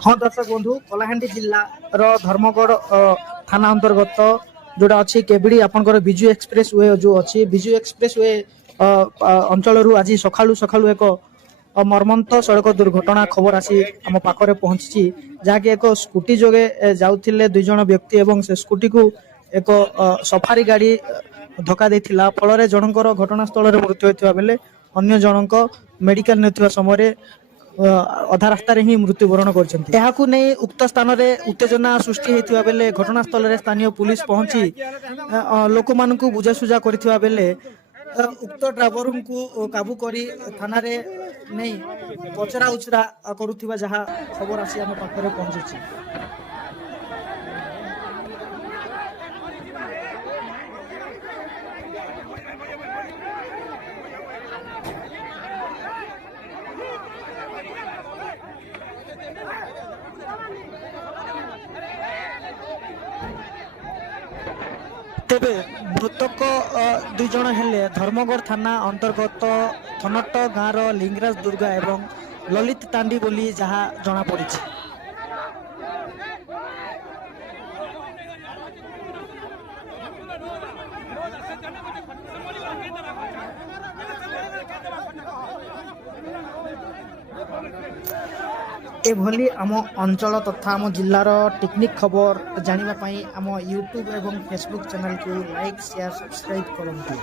हाँ दर्शक बंधु कलाहांडी जिल्लार धर्मगढ़ थाना अंतर्गत जोटा अच्छी केबिड़ी आपंकर विजु एक्सप्रेस वे जो अच्छी विजु एक्सप्रेस वे अंचल आज सकाळु सकाळु एक मर्मंत सड़क दुर्घटना खबर आसी आम पाखरे पहुंची जहाँकि एक स्कूटी जोगे जाउथिले दुई जन व्यक्ति एवं से स्कूटी को एक सफारी गाड़ी धक्का देथिला फल जनकर घटनास्थल मृत्यु होता बेले अन्य जनक मेडिकल नेउथिबा समय अधा रास्तार ही मृत्युवरण कर उक्त स्थान में उत्तेजना सृष्टि होता बेले घटनास्थल में स्थानीय पुलिस पहुंची लोक मान बुझासुझा कर बेले उक्त ड्राइवर को काबू करी थाना रे नहीं पचरा उचरा करुवा जहाँ खबर आसी आम पाखे पहुंची। तेबे मृतक दुई जन हेले धर्मगढ़ थाना अंतर्गत थनट गाँव लिंगराज दुर्गा एवं ललित तांडी बोली जहाँ जना पड़ी। एभली आम अंचल तथा आम जिलार टेक्निक खबर जानिबा पई आम यूट्यूब एवं फेसबुक चैनल को लाइक शेयर सब्सक्राइब करंतु।